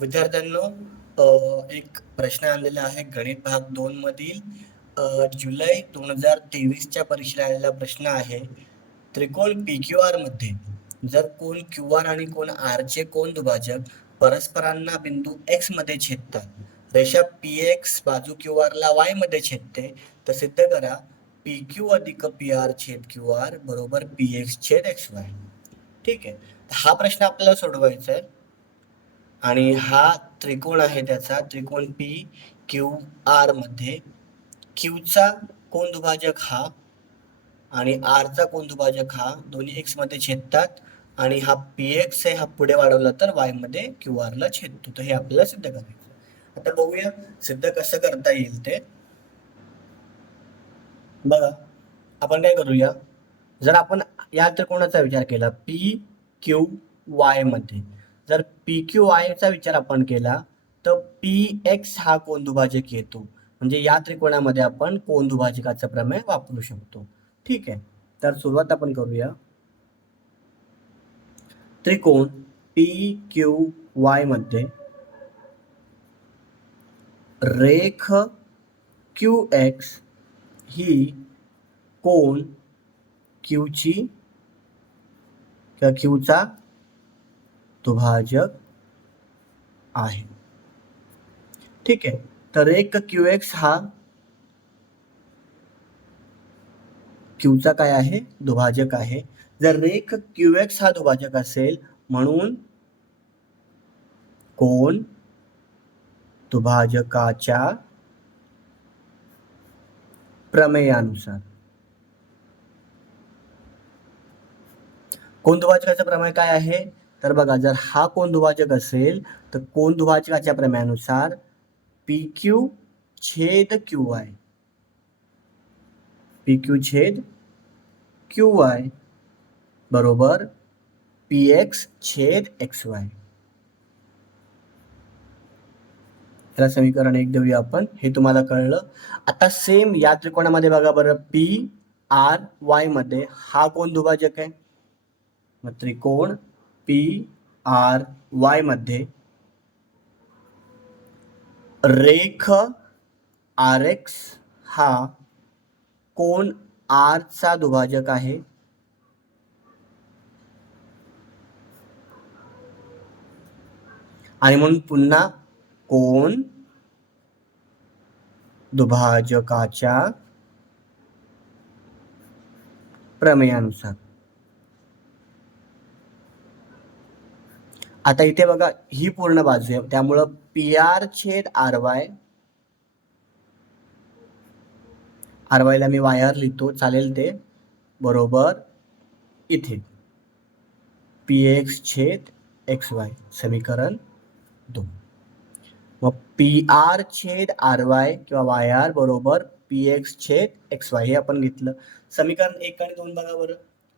विद्यार्थ्यांनो एक प्रश्न आणलेला आहे. गणित भाग दोन मधील जुलै दोन हजार तेवीसच्या परीक्षेला आलेला प्रश्न आहे. त्रिकोण पी क्यू आरमध्ये जर कोण क्यू आर आणि कोण आर चे कोण दुभाजक परस्परांना बिंदू एक्समध्ये छेदतात रेषा पी एक्स बाजू क्यू आर ला वायमध्ये छेदते तर सिद्ध करा पी क्यू अधिक पी आर छेद क्यू आर बरोबर पी एक्स छेद एक्स वाय ठीक आहे. हा प्रश्न आपल्याला सोडवायचा आहे. आणि हा त्रिकोण आहे त्याचा त्रिकोण पी क्यू आरमध्ये. क्यूचा कोण दुभाजक हा आणि आरचा कोण दुभाजक हा दोन्ही एक्समध्ये छेदतात आणि हा पी एक्स आहे हा पुढे वाढवला तर वायमध्ये क्यू आर ला छेदतो. तर हे आपल्याला सिद्ध करायचं आता बघूया सिद्ध कसं करता येईल ते. बघा आपण काय करूया? जर आपण या त्रिकोणाचा विचार केला पी क्यू वायमध्ये जर पी क्यू वायचा विचार आपण केला तर पी एक्स हा कोण दुभाजक येतो म्हणजे या त्रिकोणामध्ये आपण कोण दुभाजकाचा प्रमेय वापरू शकतो. ठीक आहे? तर सुरुवात आपण करूया. त्रिकोण पी क्यू वायमध्ये रेख क्यू एक्स ही कोण क्यूची किंवा क्यूचा दुभाजक आहे. ठीक आहे. तर एक क्यू एक्स हा क्यूचा काय आहे? दुभाजक आहे. जर रेख क्यू एक्स हा दुभाजक असेल म्हणून कोण दुभाजकाच्या प्रमेयानुसार? कोण दुभाजकाचा प्रमेय काय आहे? तर बघा जर हा कोण दुभाजक असेल तर कोण दुभाजकाच्या प्रमेयानुसार पी क्यू छेद क्यू आय पी क्यू छेद क्यू आय बरोबर पी एक्स छेद एक्स वाय. त्याला समीकरण एक देऊया आपण हे तुम्हाला कळलं. आता सेम या त्रिकोणामध्ये बघा बरं पी आर वायमध्ये हा कोण दुभाजक आहे. मग त्रिकोण पी आर वायमध्ये रेख आर एक्स हा कोण आरचा दुभाजक आहे? आणि म्हणून पुन्हा कोण दुभाजकाच्या प्रमेयानुसार. आता इथे बघा ही पूर्ण बाजू आहे. त्यामुळं पी आर छेद आर वाय आर वायला मी वायर लिहितो. चालेल ते? बरोबर? इथे. पी एक्स छेद एक्स वाय समीकरण दोन. मग पी आर छेद आर वाय किंवा वाय आर बरोबर पी एक्स छेद एक्स वाय हे आपण घेतलं. समीकरण एक आणि दोन बघा बरं.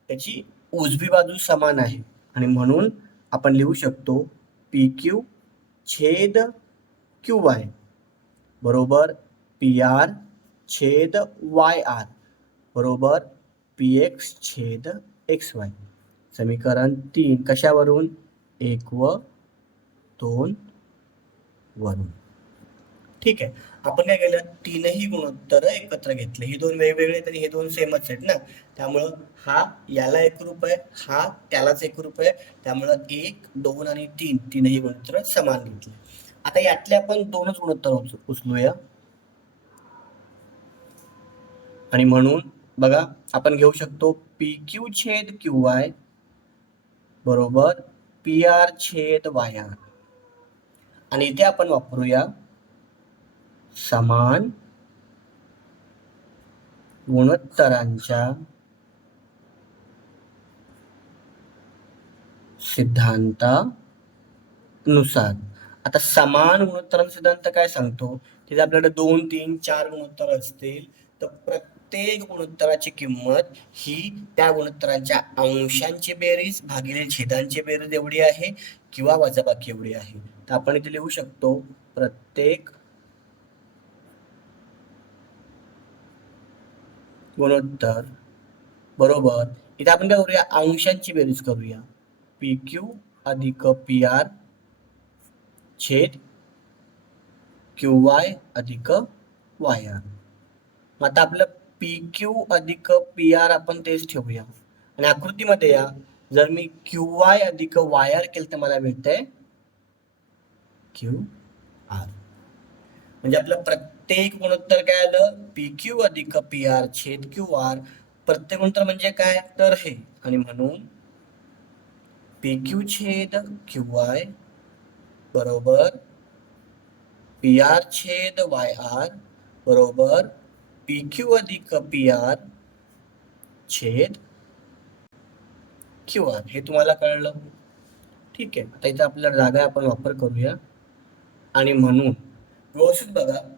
त्याची उजवी बाजू समान आहे. आणि म्हणून आपण लिहू शकतो पी क्यू छेद क्यू वाय बरोबर पी आर छेद वाय आर बरोबर पी एक्स छेद एक्स वाय समीकरण तीन. कशावरून? एक व दोन वरून. ठीक आहे. आपण काय केलं? तीनही गुणोत्तर एकत्र घेतले. हे दोन वेगवेगळे तरी हे दोन सेमच आहेत ना. त्यामुळं हा याला एक रूप आहे हा त्यालाच एक रूप आहे. त्यामुळं एक दोन आणि तीन तीनही गुणोत्तर समान घेतले. आता यातले आपण दोनच गुणोत्तर उचलूया. आणि म्हणून बघा आपण घेऊ शकतो पी क्यू छेद क्यू वाय बरोबर पी आर छेद वाय आर आणि इथे आपण वापरूया समान गुणोत्तरांच्या सिद्धांतानुसार. आता समान गुणोत्तरांचा सिद्धांत काय सांगतो? तिथे आपल्याकडे दोन तीन चार गुणोत्तर असतील तर प्रत्येक गुणोत्तराची किंमत ही त्या गुणोत्तरांच्या अंशांची बेरीज भागिले छेदांची बेरीज एवढी आहे किंवा वजाबाकी एवढी आहे. तर आपण इथे लिहू शकतो प्रत्येक गुणोत्तर बरोबर. इथे आपण काय करूया? अंशांची बेरीज करूया. पी क्यू अधिक पी आर छेद क्यू वाय अधिक वाय आर मग आता आपलं पी क्यू अधिक पी आर आपण तेच ठेवूया. आणि आकृतीमध्ये या. जर मी क्यू वाय अधिक वाय आर केलं तर मला मिळतंय क्यू आर म्हणजे आपलं प्रत्येक गुणोत्तर काय आलं? पी क्यू अधिक पी आर छेद क्यू आर प्रत्येक गुणोत्तर म्हणजे काय? तर हे. आणि म्हणून पी क्यू छेद क्यू वाय बरोबर पी आर छेद वाय आर बरोबर पी क्यू अधिक पी आर छेद क्यू आर हे तुम्हाला कळलं? ठीक आहे. आता इथे आपल्याला जागा आपण वापर करूया. आणि म्हणून व्यवस्थित बघा.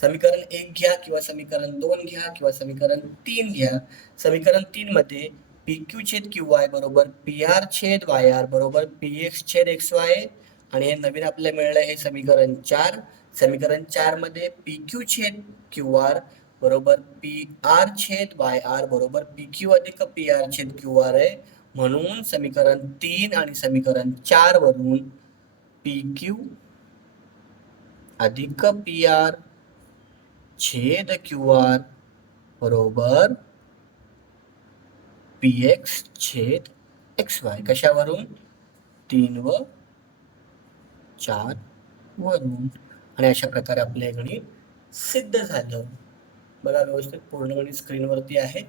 समीकरण एक घ्या किंवा समीकरण दोन घ्या किंवा समीकरण तीन घ्या. समीकरण तीन मध्ये पी क्यू छेद क्यू वाय बरोबर पी आर छेद वाय आर बरोबर पी एक्स छेद एक्स वाय आणि हे नवीन आपल्याला मिळलं हे समीकरण चार. समीकरण चारमध्ये पी क्यू छेद क्यू आर बरोबर पी आर छेद वाय आर बरोबर पी क्यू अधिक पी आर छेद क्यू आर आहे. म्हणून समीकरण तीन आणि समीकरण चार वरून पी क्यू अधिक पी आर छेद क्यू आर बरोबर पी एक्स छेद एक्स वाय. कशावरून? तीन व चार वरून. आणि अशा प्रकारे आपल्या गणित सिद्ध झालं. बघा व्यवस्थित पूर्णपणे स्क्रीनवरती आहे.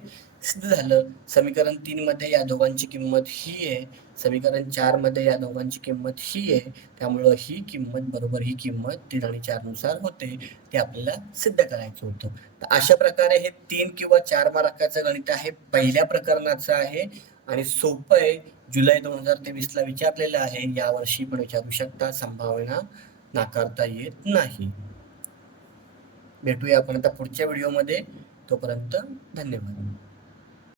सिद्ध झालं. समीकरण तीन मध्ये या दोघांची किंमत ही आहे. समीकरण चारमध्ये या दोघांची किंमत ही आहे. त्यामुळं ही किंमत बरोबर ही किंमत तीन आणि चारनुसार होते. ते आपल्याला सिद्ध करायचं होतं. तर अशा प्रकारे हे तीन किंवा चार मार्काचं गणित आहे. पहिल्या प्रकरणाचं आहे. आणि सोपं आहे. जुलै दोन हजार तेवीसला विचारलेलं आहे. यावर्षी पण विचारू शकता. संभावना नाकारता येत नाही. भेटूया आपण आता पुढच्या व्हिडिओमध्ये तोपर्यंत धन्यवाद.